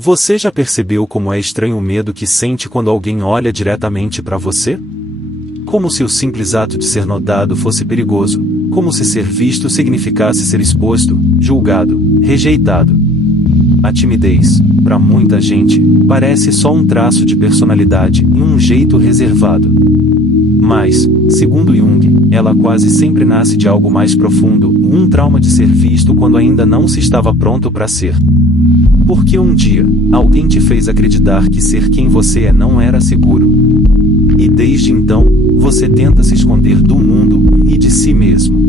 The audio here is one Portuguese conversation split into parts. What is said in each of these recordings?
Você já percebeu como é estranho o medo que sente quando alguém olha diretamente para você? Como se o simples ato de ser notado fosse perigoso, como se ser visto significasse ser exposto, julgado, rejeitado. A timidez, para muita gente, parece só um traço de personalidade e um jeito reservado. Mas, segundo Jung, ela quase sempre nasce de algo mais profundo, um trauma de ser visto quando ainda não se estava pronto para ser. Porque um dia, alguém te fez acreditar que ser quem você é não era seguro. E desde então, você tenta se esconder do mundo e de si mesmo.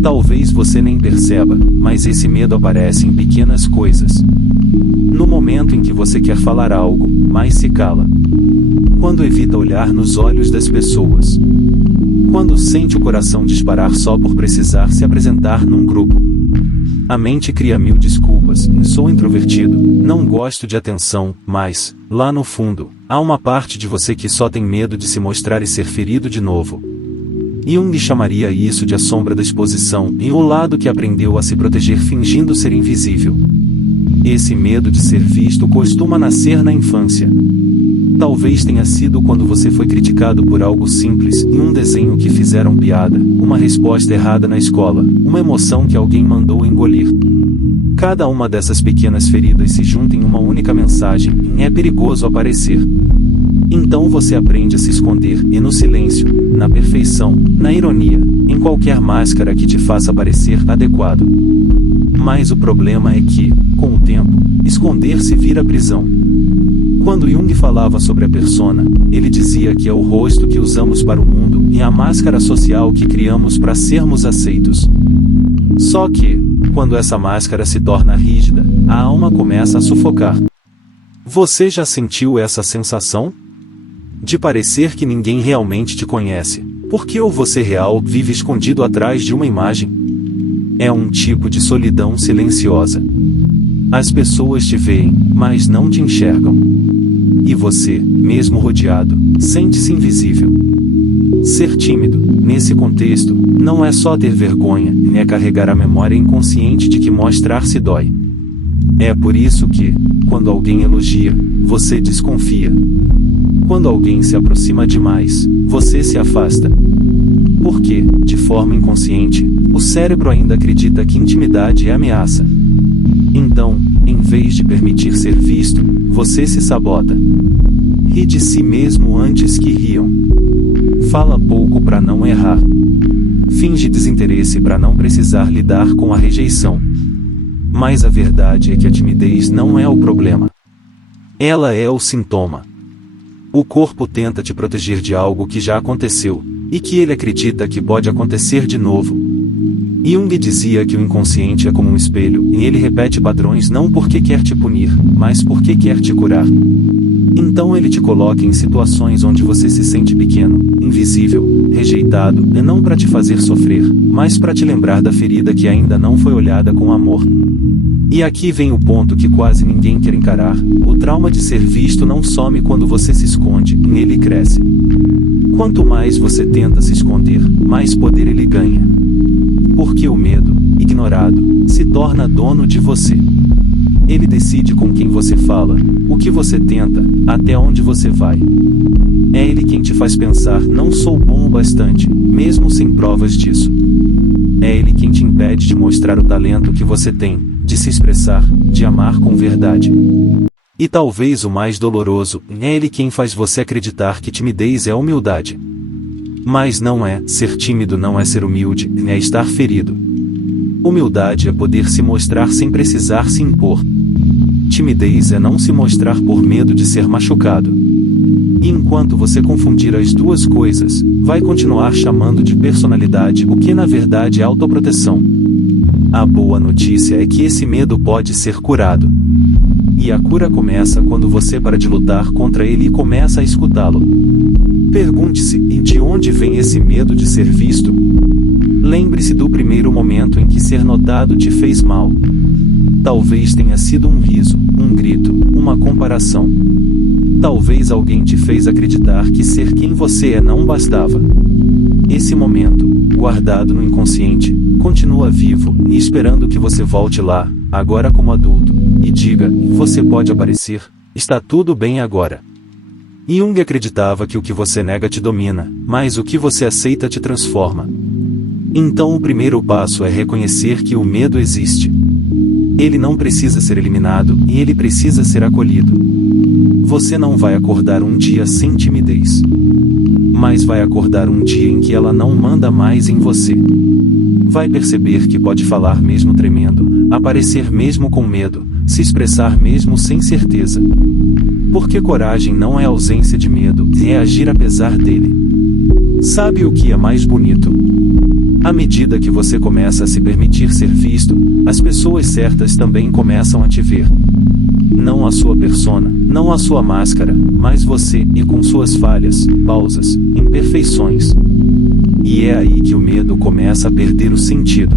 Talvez você nem perceba, mas esse medo aparece em pequenas coisas. No momento em que você quer falar algo, mas se cala. Quando evita olhar nos olhos das pessoas. Quando sente o coração disparar só por precisar se apresentar num grupo. A mente cria mil desculpas, sou introvertido, não gosto de atenção, mas, lá no fundo, há uma parte de você que só tem medo de se mostrar e ser ferido de novo. Jung chamaria isso de a sombra da exposição e o lado que aprendeu a se proteger fingindo ser invisível. Esse medo de ser visto costuma nascer na infância. Talvez tenha sido quando você foi criticado por algo simples, em um desenho que fizeram piada, uma resposta errada na escola, uma emoção que alguém mandou engolir. Cada uma dessas pequenas feridas se junta em uma única mensagem, e é perigoso aparecer. Então você aprende a se esconder, e no silêncio, na perfeição, na ironia, em qualquer máscara que te faça parecer adequado. Mas o problema é que, com o tempo, esconder-se vira prisão. Quando Jung falava sobre a persona, ele dizia que é o rosto que usamos para o mundo e a máscara social que criamos para sermos aceitos. Só que, quando essa máscara se torna rígida, a alma começa a sufocar. Você já sentiu essa sensação? De parecer que ninguém realmente te conhece, porque o você real vive escondido atrás de uma imagem. É um tipo de solidão silenciosa. As pessoas te veem, mas não te enxergam. E você, mesmo rodeado, sente-se invisível. Ser tímido, nesse contexto, não é só ter vergonha, é carregar a memória inconsciente de que mostrar-se dói. É por isso que, quando alguém elogia, você desconfia. Quando alguém se aproxima demais, você se afasta. Porque, de forma inconsciente, o cérebro ainda acredita que intimidade é ameaça. Então, em vez de permitir ser visto, você se sabota. Ri de si mesmo antes que riam. Fala pouco para não errar. Finge desinteresse para não precisar lidar com a rejeição. Mas a verdade é que a timidez não é o problema. Ela é o sintoma. O corpo tenta te proteger de algo que já aconteceu, e que ele acredita que pode acontecer de novo. Jung dizia que o inconsciente é como um espelho, e ele repete padrões não porque quer te punir, mas porque quer te curar. Então ele te coloca em situações onde você se sente pequeno, invisível, rejeitado, e não para te fazer sofrer, mas para te lembrar da ferida que ainda não foi olhada com amor. E aqui vem o ponto que quase ninguém quer encarar: o trauma de ser visto não some quando você se esconde, ele cresce. Quanto mais você tenta se esconder, mais poder ele ganha. Porque o medo, ignorado, se torna dono de você. Ele decide com quem você fala, o que você tenta, até onde você vai. É ele quem te faz pensar: não sou bom o bastante, mesmo sem provas disso. É ele quem te impede de mostrar o talento que você tem, de se expressar, de amar com verdade. E talvez o mais doloroso, é ele quem faz você acreditar que timidez é humildade. Mas não é. Ser tímido não é ser humilde, é estar ferido. Humildade é poder se mostrar sem precisar se impor. Timidez é não se mostrar por medo de ser machucado. E enquanto você confundir as duas coisas, vai continuar chamando de personalidade o que na verdade é autoproteção. A boa notícia é que esse medo pode ser curado. E a cura começa quando você para de lutar contra ele e começa a escutá-lo. Pergunte-se: e de onde vem esse medo de ser visto? Lembre-se do primeiro momento em que ser notado te fez mal. Talvez tenha sido um riso, um grito, uma comparação. Talvez alguém te fez acreditar que ser quem você é não bastava. Esse momento, guardado no inconsciente, continua vivo, e esperando que você volte lá, agora como adulto, e diga: você pode aparecer, está tudo bem agora. Jung acreditava que o que você nega te domina, mas o que você aceita te transforma. Então o primeiro passo é reconhecer que o medo existe. Ele não precisa ser eliminado, e ele precisa ser acolhido. Você não vai acordar um dia sem timidez. Mas vai acordar um dia em que ela não manda mais em você. Vai perceber que pode falar mesmo tremendo, aparecer mesmo com medo, se expressar mesmo sem certeza. Porque coragem não é ausência de medo, é agir apesar dele. Sabe o que é mais bonito? À medida que você começa a se permitir ser visto, as pessoas certas também começam a te ver. Não a sua persona, não a sua máscara, mas você, e com suas falhas, pausas, imperfeições. E é aí que o medo começa a perder o sentido.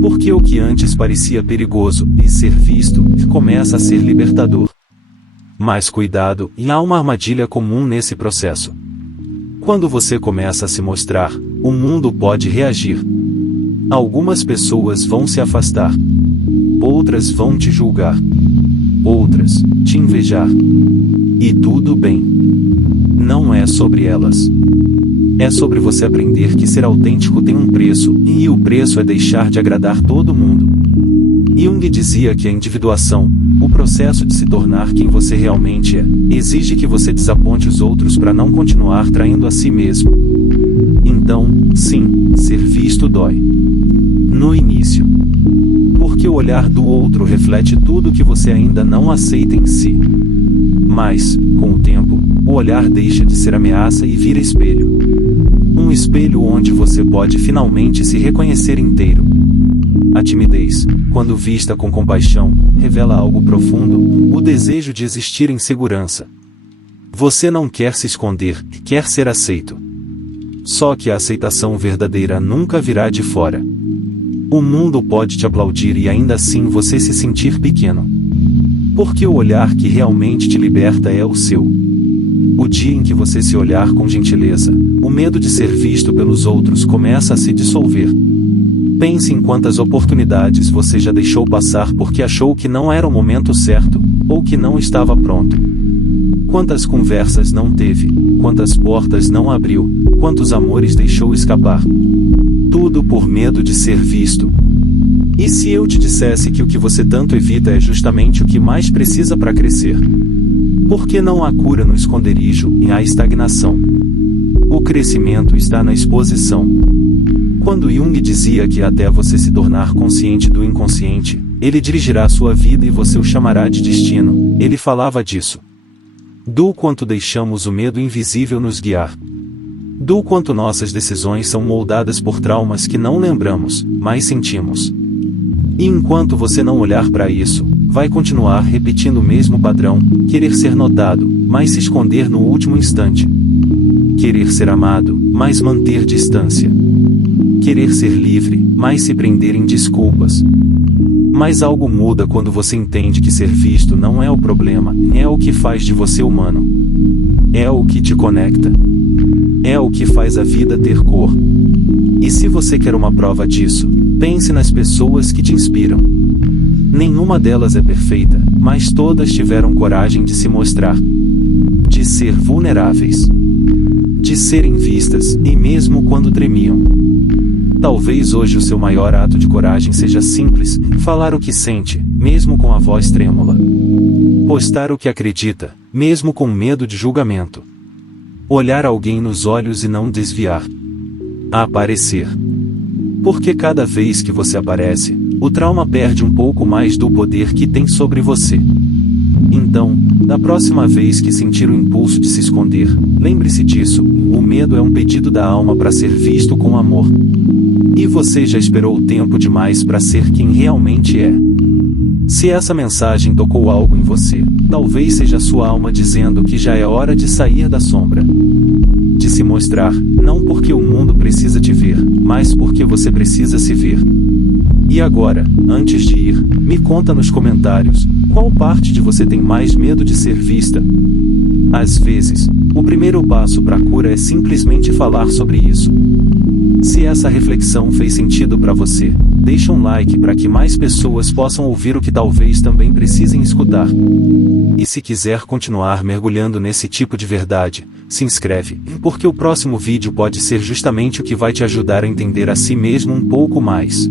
Porque o que antes parecia perigoso, e ser visto, começa a ser libertador. Mas cuidado, e há uma armadilha comum nesse processo. Quando você começa a se mostrar, o mundo pode reagir. Algumas pessoas vão se afastar. Outras vão te julgar. Outras, te invejar. E tudo bem. Não é sobre elas. É sobre você aprender que ser autêntico tem um preço, e o preço é deixar de agradar todo mundo. Jung dizia que a individuação, o processo de se tornar quem você realmente é, exige que você desaponte os outros para não continuar traindo a si mesmo. Então, sim, ser visto dói. No início. Porque o olhar do outro reflete tudo que você ainda não aceita em si. Mas, com o tempo, o olhar deixa de ser ameaça e vira espelho. Um espelho onde você pode finalmente se reconhecer inteiro. A timidez, quando vista com compaixão, revela algo profundo, o desejo de existir em segurança. Você não quer se esconder, quer ser aceito. Só que a aceitação verdadeira nunca virá de fora. O mundo pode te aplaudir e ainda assim você se sentir pequeno. Porque o olhar que realmente te liberta é o seu. O dia em que você se olhar com gentileza, o medo de ser visto pelos outros começa a se dissolver. Pense em quantas oportunidades você já deixou passar porque achou que não era o momento certo, ou que não estava pronto. Quantas conversas não teve, quantas portas não abriu, quantos amores deixou escapar. Tudo por medo de ser visto. E se eu te dissesse que o que você tanto evita é justamente o que mais precisa para crescer? Porque não há cura no esconderijo, e há estagnação. O crescimento está na exposição. Quando Jung dizia que até você se tornar consciente do inconsciente, ele dirigirá sua vida e você o chamará de destino, ele falava disso. Do quanto deixamos o medo invisível nos guiar. Do quanto nossas decisões são moldadas por traumas que não lembramos, mas sentimos. E enquanto você não olhar para isso, vai continuar repetindo o mesmo padrão, querer ser notado, mas se esconder no último instante. Querer ser amado, mas manter distância. Querer ser livre, mas se prender em desculpas. Mas algo muda quando você entende que ser visto não é o problema, é o que faz de você humano. É o que te conecta. É o que faz a vida ter cor. E se você quer uma prova disso, pense nas pessoas que te inspiram. Nenhuma delas é perfeita, mas todas tiveram coragem de se mostrar. De ser vulneráveis. De serem vistas, e mesmo quando tremiam. Talvez hoje o seu maior ato de coragem seja simples, falar o que sente, mesmo com a voz trêmula. Postar o que acredita, mesmo com medo de julgamento. Olhar alguém nos olhos e não desviar. Aparecer. Porque cada vez que você aparece, o trauma perde um pouco mais do poder que tem sobre você. Então, da próxima vez que sentir o impulso de se esconder, lembre-se disso, o medo é um pedido da alma para ser visto com amor. E você já esperou tempo demais para ser quem realmente é. Se essa mensagem tocou algo em você, talvez seja sua alma dizendo que já é hora de sair da sombra. De se mostrar, não porque o mundo precisa te ver, mas porque você precisa se ver. E agora, antes de ir, me conta nos comentários, qual parte de você tem mais medo de ser vista? Às vezes, o primeiro passo para a cura é simplesmente falar sobre isso. Se essa reflexão fez sentido para você, deixa um like para que mais pessoas possam ouvir o que talvez também precisem escutar. E se quiser continuar mergulhando nesse tipo de verdade, se inscreve, porque o próximo vídeo pode ser justamente o que vai te ajudar a entender a si mesmo um pouco mais.